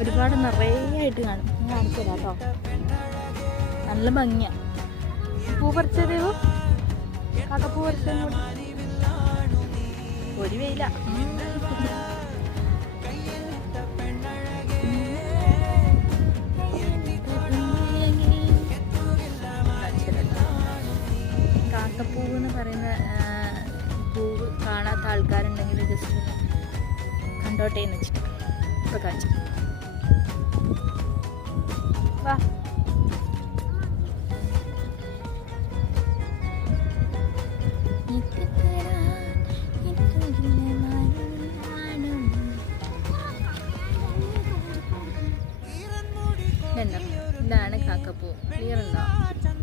ഒരുപാട് നിറയായിട്ട് കാണും. ഞാൻ കാണിച്ചു തരാം കേട്ടോ. നല്ല ഭംഗിയാണ്. പൂ പറിച്ചതോ കാക്കപ്പൂ പറിച്ചത് ഒരു വെയില. കാക്കപ്പൂവ് എന്ന് പറയുന്ന പൂവ് കാണാത്ത ആൾക്കാരുണ്ടെങ്കിൽ ജസ്റ്റ് കണ്ടോട്ടെ എന്ന് വെച്ചിട്ട് ഇപ്പോൾ കാണിച്ചു. വാ ഇതാണ് കാക്കപ്പൂ. ക്ലിയർ ഉണ്ടോ?